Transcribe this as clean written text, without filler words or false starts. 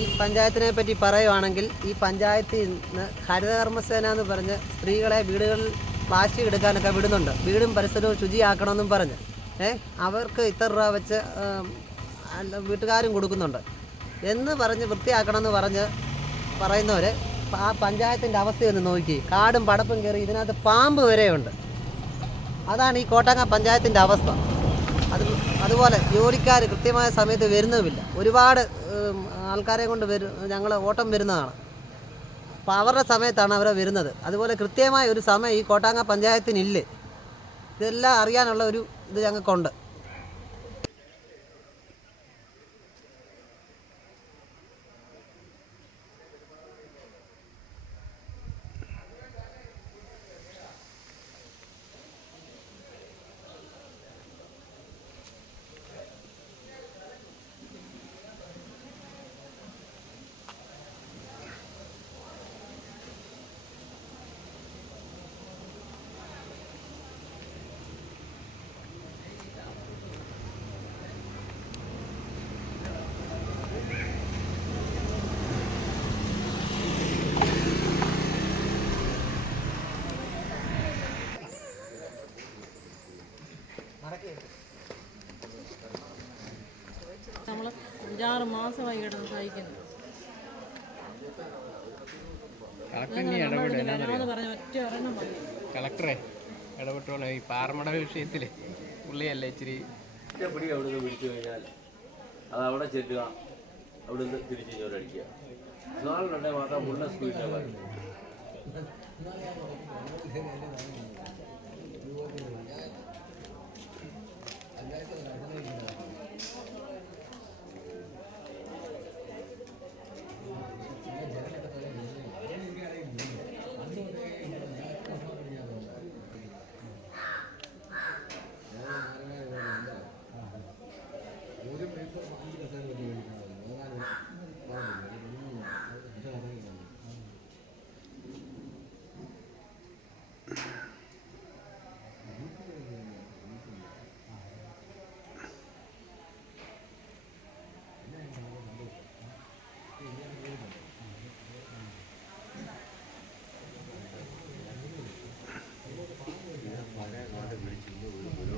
ഈ പഞ്ചായത്തിനെ പറ്റി പറയുവാണെങ്കിൽ ഈ പഞ്ചായത്തിൽ നിന്ന് ഹരിതകർമ്മസേന എന്ന് പറഞ്ഞ് സ്ത്രീകളെ വീടുകളിൽ പ്ലാസ്റ്റിക് എടുക്കാനൊക്കെ വിടുന്നുണ്ട്. വീടും പരിസരവും ശുചിയാക്കണമെന്നും പറഞ്ഞ് അവർക്ക് ഇത്ര രൂപ വെച്ച് വീട്ടുകാരും കൊടുക്കുന്നുണ്ട് എന്ന് പറഞ്ഞ് വൃത്തിയാക്കണമെന്ന് പറയുന്നവർ ആ പഞ്ചായത്തിൻ്റെ അവസ്ഥയൊന്ന് നോക്കി. കാടും പടപ്പും കയറി ഇതിനകത്ത് പാമ്പ് വരെയുണ്ട്. അതാണ് ഈ കോട്ടാങ്ങ പഞ്ചായത്തിൻ്റെ അവസ്ഥ. അതുപോലെ ജോലിക്കാർ കൃത്യമായ സമയത്ത് വരുന്നതുമില്ല. ഒരുപാട് ആൾക്കാരെ കൊണ്ട് ഞങ്ങൾ ഓട്ടം വരുന്നതാണ്. അപ്പോൾ അവരുടെ സമയത്താണ് അവരെ വരുന്നത്. അതുപോലെ കൃത്യമായ ഒരു സമയം ഈ കോട്ടാങ്ങ പഞ്ചായത്തിനില്ല. ഇതെല്ലാം അറിയാനുള്ള ഒരു ഇത് ഞങ്ങൾക്കുണ്ട്. നമ്മൾ 5-6 മാസമായി കിടന്ന് സഹിക്കുന്നു. കളക്ടറെ ഇടപെട്ടോളൂ. ഈ പാറമട വിഷയത്തിൽ പുള്ളിയല്ലേ ഇച്ചിരി പിടി അവിടുന്ന് പിടിച്ചു കഴിഞ്ഞാൽ അത് അവിടെ ചെല്ലുക, അവിടുന്ന് തിരിച്ച് ഇങ്ങോട്ടടിക്കുക. നാളിലുണ്ടെങ്കിൽ മാത്രം ഫുൾ സ്പീഡിലാണ്.